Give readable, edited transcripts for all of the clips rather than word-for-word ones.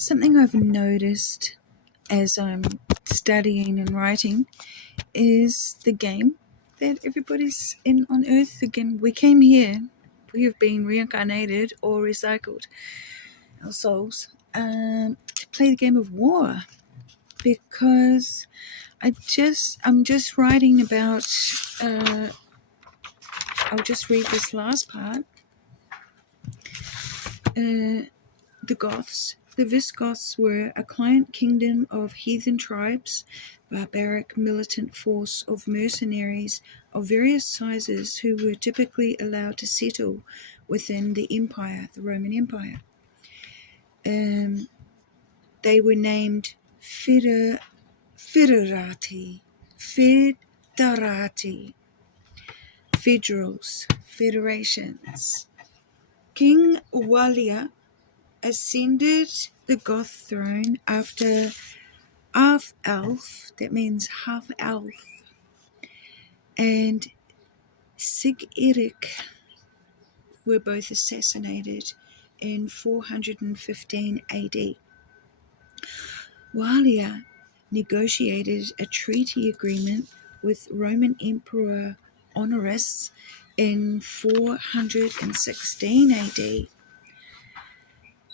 Something I've noticed as I'm studying and writing is the game that everybody's in on Earth. Again, we came here, we have been reincarnated or recycled, our souls, to play the game of war. Because I'm just writing about. I'll just read this last part. The Goths. The Visigoths were a client kingdom of heathen tribes, barbaric militant force of mercenaries of various sizes who were typically allowed to settle within the empire, the Roman Empire. They were named federati, federals, federations. King Walia ascended the Goth throne after half-elf, that means half-elf, and Sig-Erik were both assassinated in 415 AD. Walia negotiated a treaty agreement with Roman Emperor Honorius in 416 AD.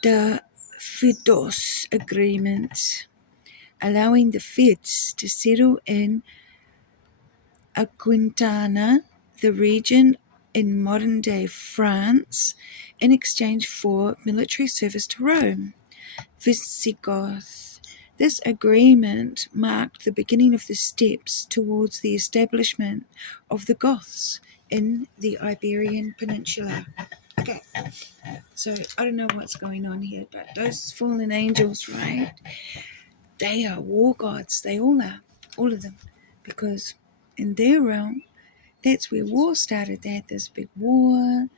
The Fidos Agreement, allowing the Feds to settle in Aquitania, the region in modern-day France, in exchange for military service to Rome. Visigoth. This agreement marked the beginning of the steps towards the establishment of the Goths in the Iberian Peninsula. Okay, so I don't know what's going on here, but those fallen angels, right? They are war gods. They all are, all of them, because in their realm, that's where war started. They had this big war.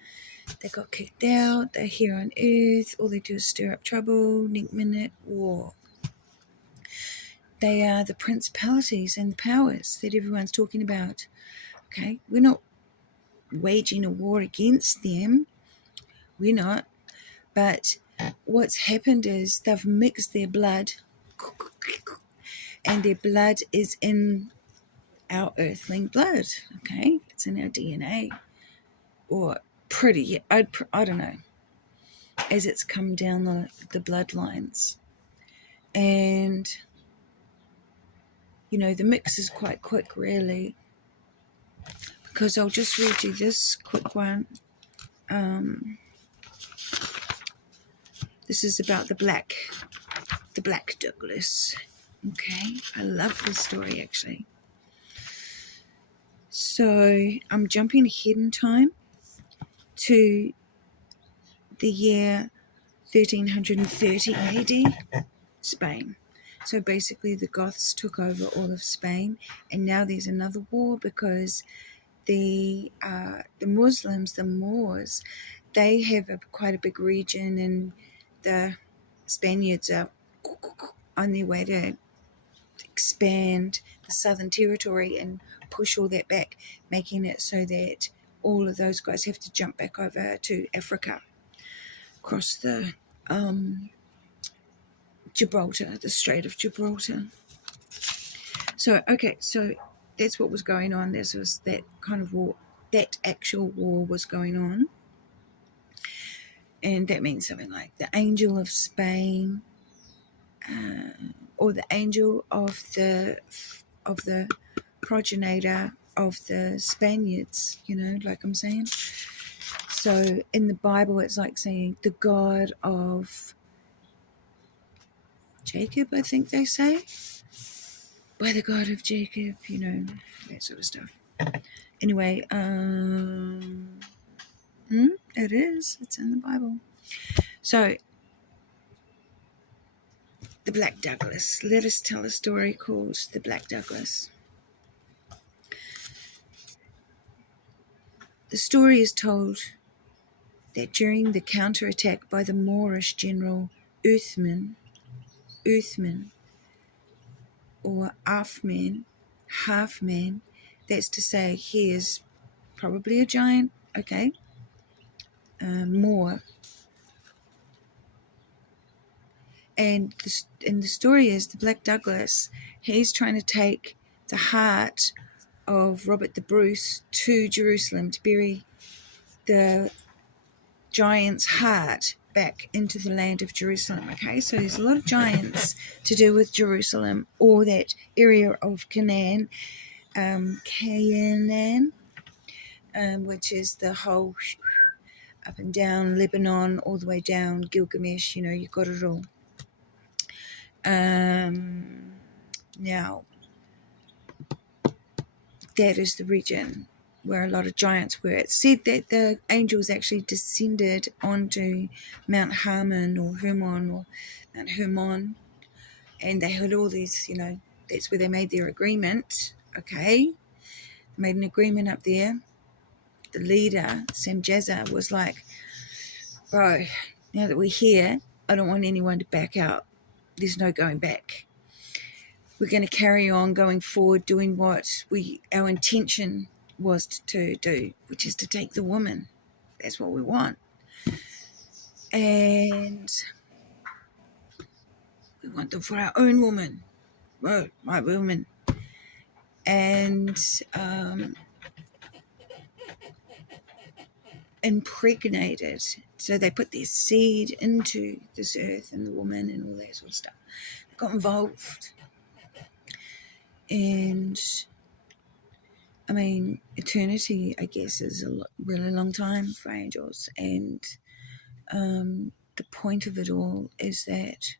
They got kicked out. They're here on Earth. All they do is stir up trouble. Next minute, war. They are the principalities and the powers that everyone's talking about. Okay, we're not waging a war against them. We're not. But what's happened is they've mixed their blood, and their blood is in our earthling blood. Okay, it's in our DNA, or pretty. I don't know. As it's come down the bloodlines, and you know the mix is quite quick, really. Because I'll just read you this quick one. This is about the Black Douglas. Okay, I love this story actually. So I'm jumping ahead in time to the year 1330 AD, Spain. So basically the Goths took over all of Spain, and now there's another war because the Muslims, the Moors, they have quite a big region, and the Spaniards are on their way to expand the Southern Territory and push all that back, making it so that all of those guys have to jump back over to Africa, across the Gibraltar, the Strait of Gibraltar. So, okay, so that's what was going on. This was that kind of war, that actual war was going on. And that means something like the angel of Spain, or the angel of the progenitor of the Spaniards, you know, like I'm saying. So in the Bible, it's like saying the God of Jacob, I think they say. By the God of Jacob, you know, that sort of stuff. Anyway, it is. It's in the Bible. So, the Black Douglas. Let us tell a story called The Black Douglas. The story is told that during the counterattack by the Moorish general Uthman, or half man, that's to say he is probably a giant, okay, Moor. And the story is the Black Douglas, he's trying to take the heart of Robert the Bruce to Jerusalem to bury the giant's heart back into the land of Jerusalem. Okay, so there's a lot of giants to do with Jerusalem or that area of Canaan, which is the whole up and down Lebanon, all the way down Gilgamesh. You know, you got it all. Now, that is the region where a lot of giants were. It said that the angels actually descended onto Mount Hermon or Mount Hermon, and they had all these, you know, that's where they made their agreement. Okay, made an agreement up there. The leader, Samjaza, was like, bro, now that we're here, I don't want anyone to back out. There's no going back. We're going to carry on going forward, doing what our intention was to do, which is to take the woman. That's what we want. And we want them for our own woman. Well, my woman. And impregnated. So they put their seed into this earth and the woman and all that sort of stuff. They got involved. And I mean, eternity, I guess, is a really long time for angels. And the point of it all is that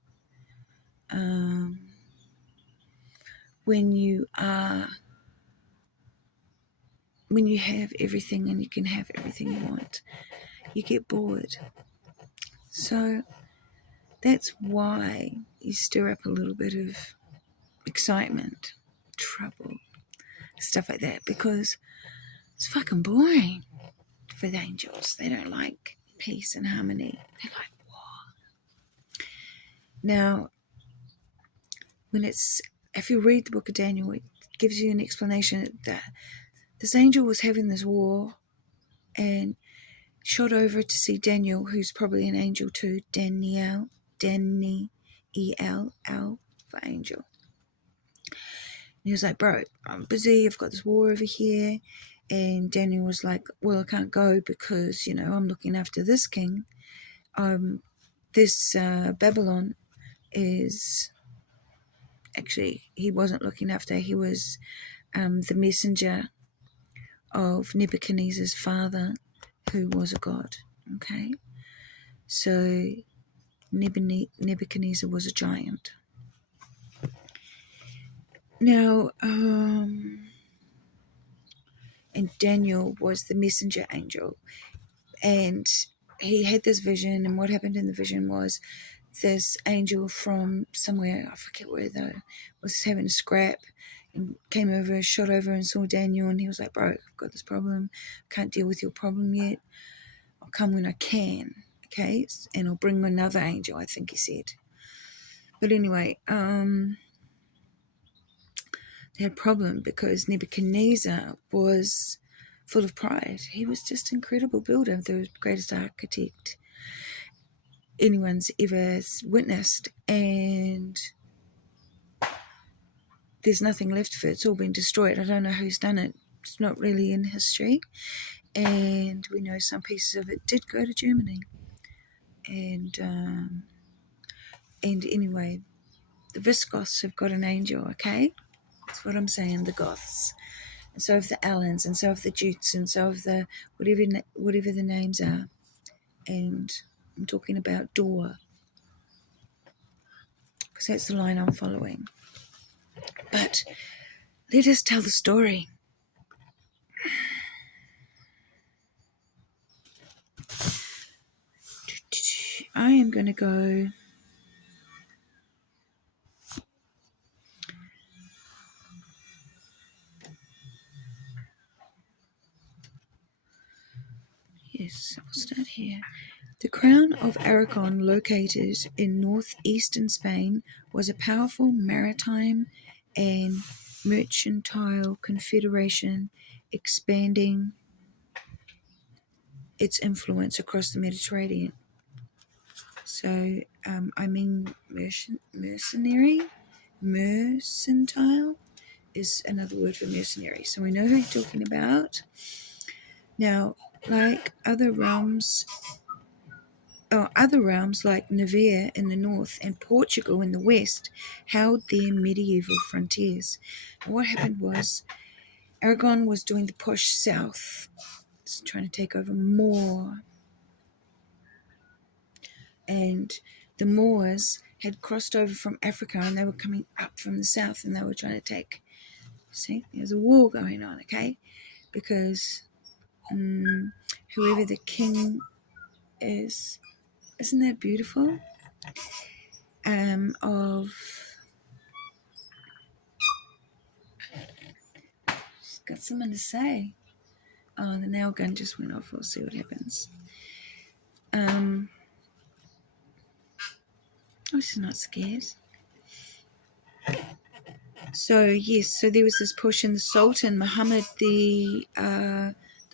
when you have everything and you can have everything you want, you get bored. So that's why you stir up a little bit of excitement, trouble, stuff like that, because it's fucking boring for the angels. They don't like peace and harmony. They like war. Now, if you read the book of Daniel, it gives you an explanation that this angel was having this war and shot over to see Daniel, who's probably an angel too, Daniel, L for angel. And he was like, bro, I'm busy, I've got this war over here. And Daniel was like, well, I can't go because, you know, I'm looking after this king. This Babylon is... Actually, he wasn't looking after, he was the messenger of Nebuchadnezzar's father, who was a god. Okay, so Nebuchadnezzar was a giant. Now, and Daniel was the messenger angel, and he had this vision, and what happened in the vision was this angel from somewhere, I forget where though, was having a scrap and came over, shot over and saw Daniel, and he was like, bro, I've got this problem, can't deal with your problem yet, I'll come when I can, okay, and I'll bring another angel, I think he said. But anyway, they had a problem because Nebuchadnezzar was full of pride. He was just an incredible builder, the greatest architect anyone's ever witnessed, and there's nothing left of it. It's all been destroyed. I don't know who's done it. It's not really in history, and we know some pieces of it did go to Germany. And anyway, the Visigoths have got an angel, okay? That's what I'm saying, the Goths. And so have the Alans, and so have the Jutes, and so have the whatever the names are. And I'm talking about Dor, because that's the line I'm following. But let us tell the story. I am going to go... Yes, I'll start here. The crown of Aragon, located in northeastern Spain, was a powerful maritime and mercantile confederation, expanding its influence across the Mediterranean. So I mean mercantile is another word for mercenary. So we know who he's talking about. Now, like other realms like Navarre in the north and Portugal in the west held their medieval frontiers. And what happened was Aragon was doing the push south, trying to take over more, and the Moors had crossed over from Africa and they were coming up from the south and they were trying to take. See, there's a war going on, okay? Because whoever the king is, isn't that beautiful? She's got something to say. Oh, the nail gun just went off. We'll see what happens. Oh, she's not scared. So yes, so there was this push, and the Sultan Muhammad the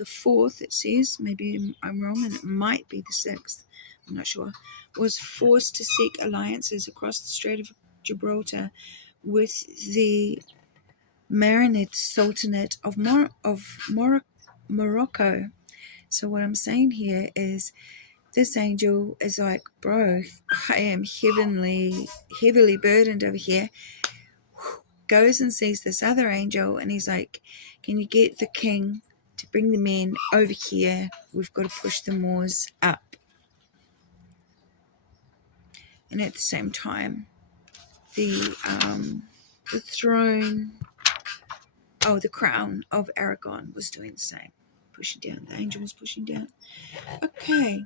fourth, it says, maybe I'm wrong, and it might be the sixth, I'm not sure, was forced to seek alliances across the Strait of Gibraltar with the Marinid Sultanate of Morocco. So what I'm saying here is this angel is like, bro, I am heavily burdened over here. Goes and sees this other angel and he's like, can you get the king to bring the men over here? We've got to push the Moors up. And at the same time, the crown of Aragon was doing the same, pushing down. The angel was pushing down. Okay.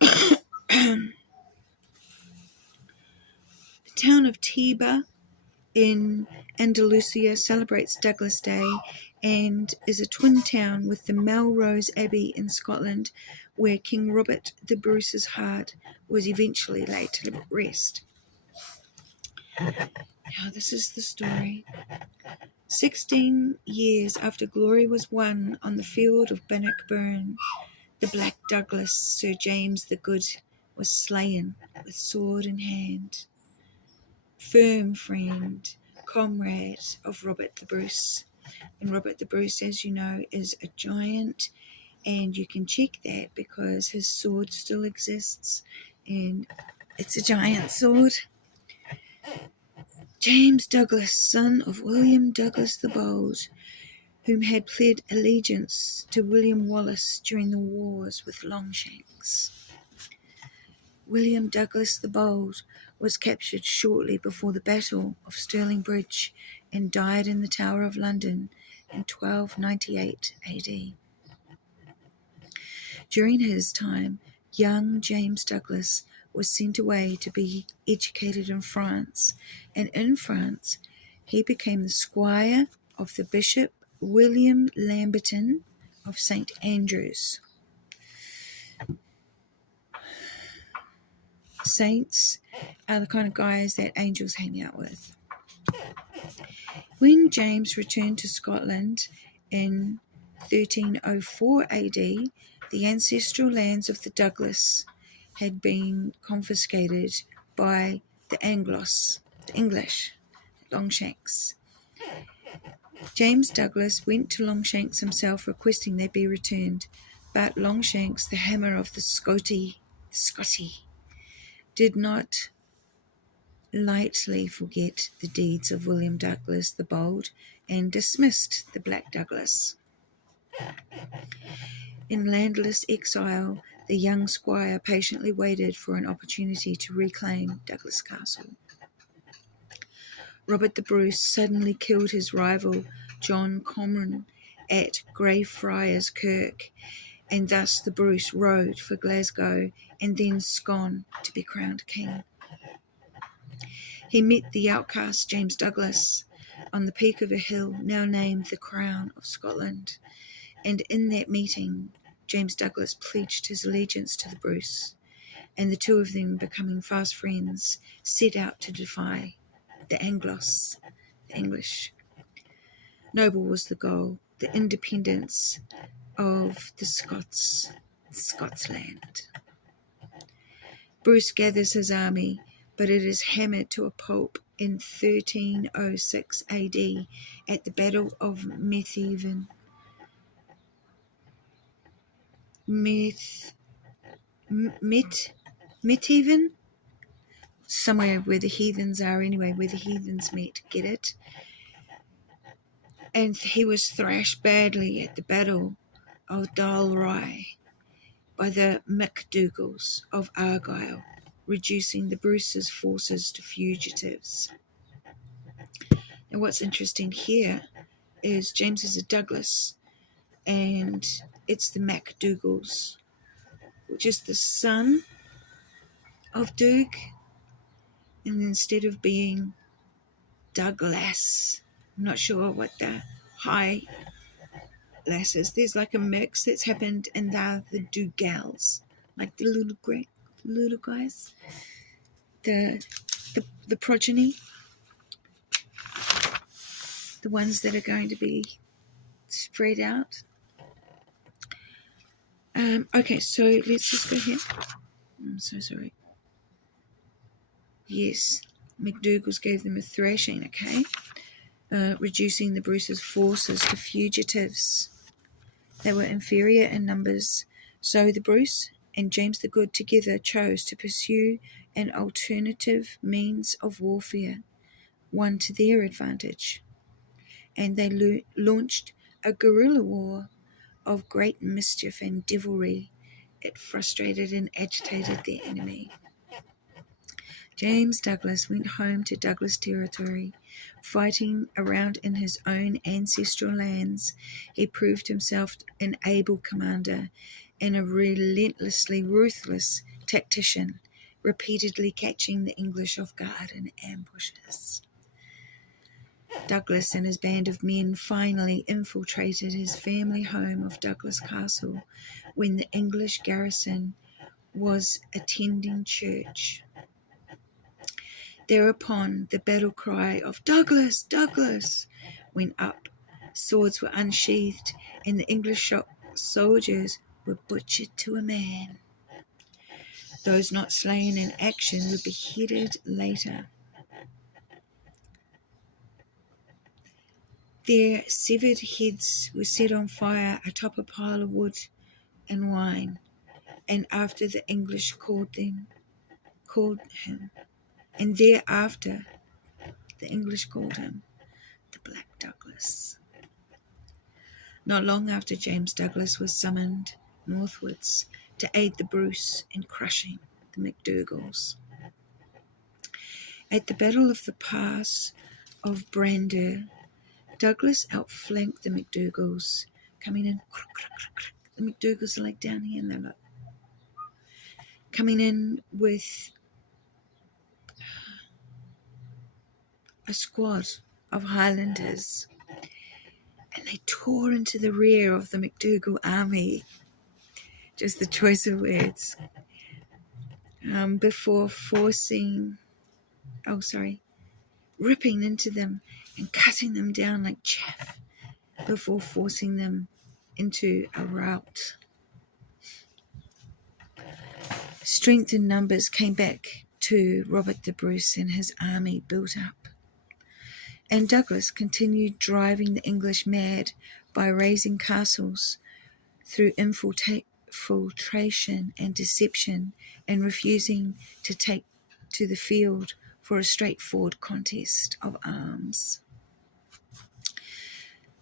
The town of Tiba in Andalusia celebrates Douglas Day and is a twin town with the Melrose Abbey in Scotland, where King Robert the Bruce's heart was eventually laid to rest. Now this is the story. 16 years after glory was won on the field of Bannockburn, the Black Douglas, Sir James the Good, was slain with sword in hand. Firm friend, comrade of Robert the Bruce. And Robert the Bruce, as you know, is a giant, and you can check that because his sword still exists, and it's a giant sword. James Douglas, son of William Douglas the Bold, whom had pled allegiance to William Wallace during the wars with Longshanks. William Douglas the Bold was captured shortly before the Battle of Stirling Bridge and died in the Tower of London in 1298 AD. During his time, young James Douglas was sent away to be educated in France, and in France he became the squire of the Bishop William Lamberton of St. Andrews. Saints are the kind of guys that angels hang out with. When James returned to Scotland in 1304 AD, the ancestral lands of the Douglas had been confiscated by the English, Longshanks. James Douglas went to Longshanks himself requesting they be returned, but Longshanks, the hammer of the Scotty, did not lightly forget the deeds of William Douglas the Bold and dismissed the Black Douglas. In landless exile, the young squire patiently waited for an opportunity to reclaim Douglas Castle. Robert the Bruce suddenly killed his rival John Comyn at Greyfriars Kirk, and thus the Bruce rode for Glasgow and then Scone to be crowned king. He met the outcast James Douglas on the peak of a hill now named the Crown of Scotland, and in that meeting James Douglas pledged his allegiance to the Bruce, and the two of them, becoming fast friends, set out to defy the Anglos, the English. Noble was the goal, the independence of the Scotsland. Bruce gathers his army, but it is hammered to a pulp in 1306 AD at the Battle of Methven. Methven? Somewhere where the heathens are anyway, where the heathens met, get it? And he was thrashed badly at the Battle of Dalry by the MacDougals of Argyll, reducing the Bruce's forces to fugitives. And what's interesting here is James is a Douglas, and it's the MacDougals, which is the son of Doug, and instead of being Douglas, I'm not sure what the high lass is. There's like a mix that's happened, and they're the Dougals, like the little guys, the progeny, the ones that are going to be spread out. Okay, so let's just go here. I'm so sorry. Yes, MacDougals gave them a thrashing, okay? Reducing the Bruce's forces to fugitives. They were inferior in numbers, so the Bruce and James the Good together chose to pursue an alternative means of warfare, one to their advantage. And they launched a guerrilla war of great mischief and devilry. It frustrated and agitated their enemy. James Douglas went home to Douglas territory, fighting around in his own ancestral lands. He proved himself an able commander and a relentlessly ruthless tactician, repeatedly catching the English off guard in ambushes. Douglas and his band of men finally infiltrated his family home of Douglas Castle when the English garrison was attending church. Thereupon the battle cry of "Douglas, Douglas!" went up. Swords were unsheathed, and the English soldiers were butchered to a man. Those not slain in action were beheaded later. Their severed heads were set on fire atop a pile of wood and wine, and after the English called him, and thereafter the English called him the Black Douglas. Not long after, James Douglas was summoned northwards to aid the Bruce in crushing the MacDougals. At the Battle of the Pass of Brander, Douglas outflanked the MacDougals, coming in. The MacDougals are like down here, and they're like coming in with a squad of Highlanders, and they tore into the rear of the MacDougall army. Just the choice of words. Before ripping into them and cutting them down like chaff before forcing them into a rout. Strength in numbers came back to Robert the Bruce, and his army built up. And Douglas continued driving the English mad by razing castles through infiltration and deception, and refusing to take to the field for a straightforward contest of arms.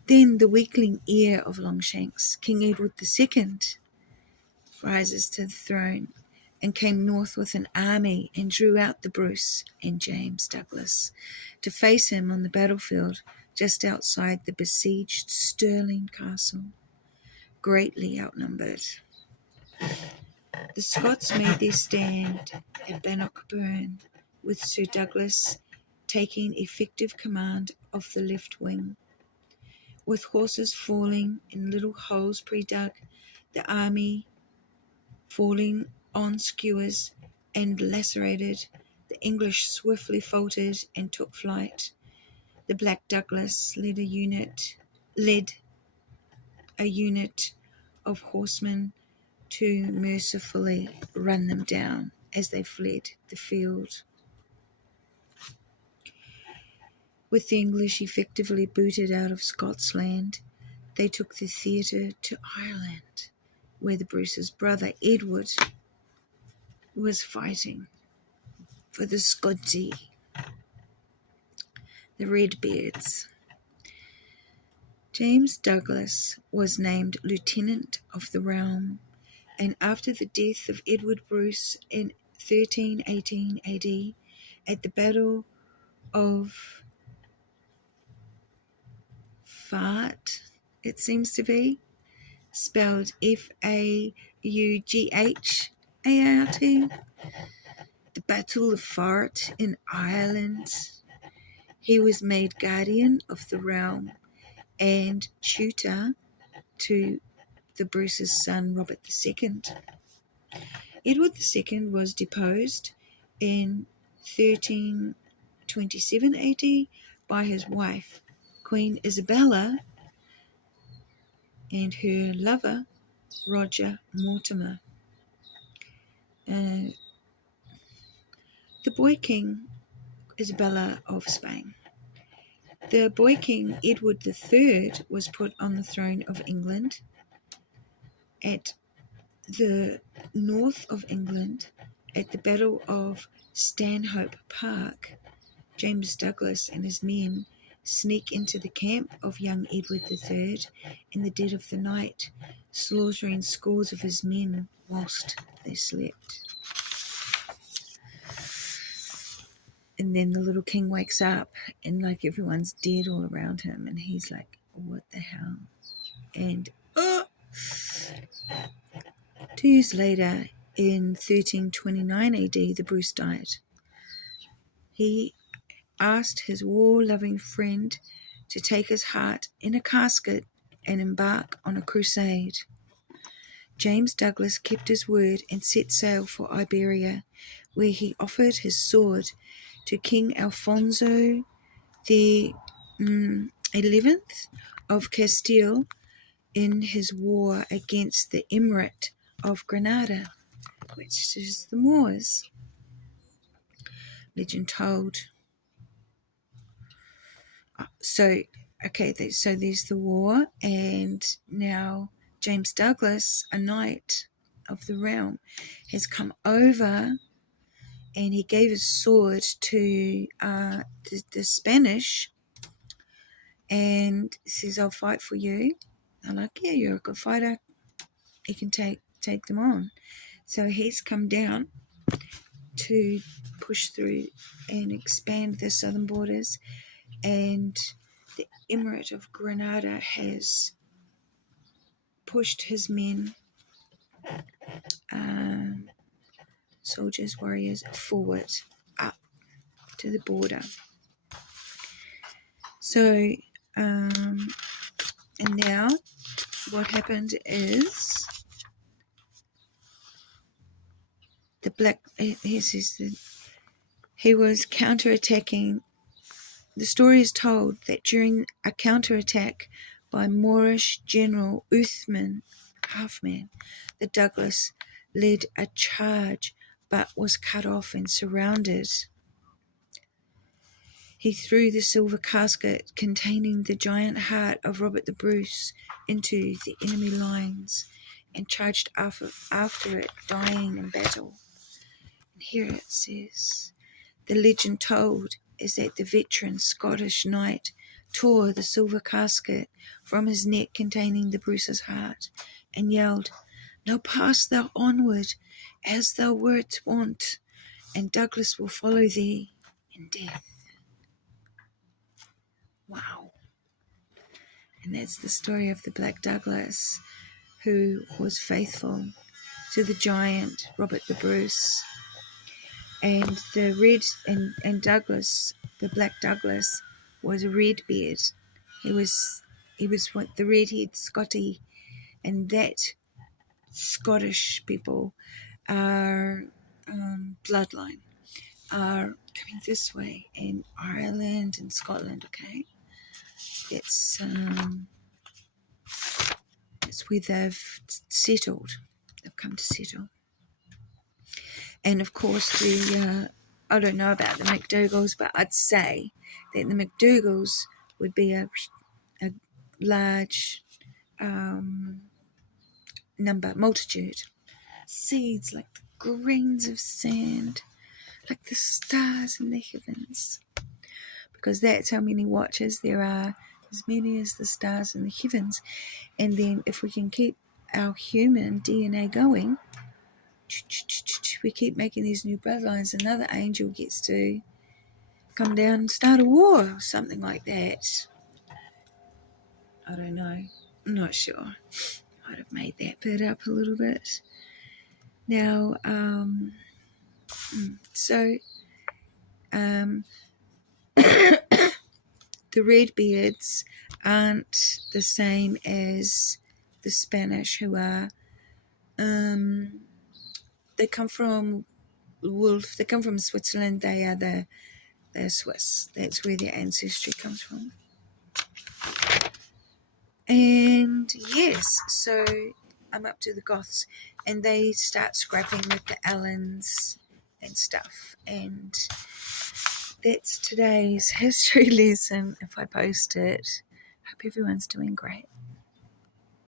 Then the weakling heir of Longshanks, King Edward II, rises to the throne and came north with an army and drew out the Bruce and James Douglas to face him on the battlefield just outside the besieged Stirling Castle, greatly outnumbered. The Scots made their stand at Bannockburn, with Sir Douglas taking effective command of the left wing. With horses falling in little holes pre-dug, the army falling on skewers and lacerated, the English swiftly faltered and took flight. The Black Douglas led a unit of horsemen to mercifully run them down. as they fled the field. With the English effectively booted out of Scotsland, they took the theatre to Ireland, where the Bruce's brother Edward was fighting for the Scottie, the Redbeards. James Douglas was named Lieutenant of the Realm, and after the death of Edward Bruce in 1318 AD at the Battle of Fart, it seems to be, spelled Faughat, the Battle of Fart in Ireland, he was made Guardian of the Realm and tutor to the Bruce's son Robert II. Edward II was deposed in 1327 AD by his wife, Queen Isabella, and her lover, Roger Mortimer. The boy king, Isabella of Spain. The boy king, Edward III, was put on the throne of England at the north of England at the Battle of Stanhope Park. James Douglas and his men sneak into the camp of young Edward III in the dead of the night, slaughtering scores of his men whilst they slept. And then the little king wakes up and like everyone's dead all around him, and he's like, what the hell? And 2 years later, in 1329 AD, the Bruce died. He asked his war-loving friend to take his heart in a casket and embark on a crusade. James Douglas kept his word and set sail for Iberia, where he offered his sword to King Alfonso the 11th of Castile in his war against the Emirate of Granada, which is the Moors. Legend told. So there's the war, and now James Douglas, a knight of the realm, has come over, and he gave his sword to the Spanish, and says, "I'll fight for you." I'm like, "Yeah, you're a good fighter. You can take them on." So he's come down to push through and expand the southern borders, and the Emirate of Granada has pushed his men, soldiers, warriors, forward up to the border. So, and now what happened is he was counterattacking. The story is told that during a counterattack by Moorish General Uthman Halfman, the Douglas led a charge but was cut off and surrounded. He threw the silver casket containing the giant heart of Robert the Bruce into the enemy lines and charged after it, dying in battle. And here it says, the legend told is that the veteran Scottish knight tore the silver casket from his neck containing the Bruce's heart and yelled, "Now pass thou onward, as thou wert wont, and Douglas will follow thee in death." Wow. And that's the story of the Black Douglas, who was faithful to the giant Robert the Bruce. And the red and Douglas, the Black Douglas, was a Redbeard. He was what the redhead Scottie, and that Scottish people are bloodline are coming this way in Ireland and Scotland. Okay, it's where they've settled. They've come to settle. And of course, I don't know about the McDougalls, but I'd say that the McDougalls would be a large multitude. Seeds like the grains of sand, like the stars in the heavens. Because that's how many watchers there are, as many as the stars in the heavens. And then if we can keep our human DNA going, we keep making these new bloodlines, another angel gets to come down and start a war or something like that. I don't know. I'm not sure. Might have made that bit up a little bit. Now, the Redbeards aren't the same as the Spanish, who are, they come from They come from Switzerland. They're Swiss. That's where their ancestry comes from. And yes, so I'm up to the Goths, and they start scrapping with the Allens and stuff. And that's today's history lesson. If I post it, hope everyone's doing great.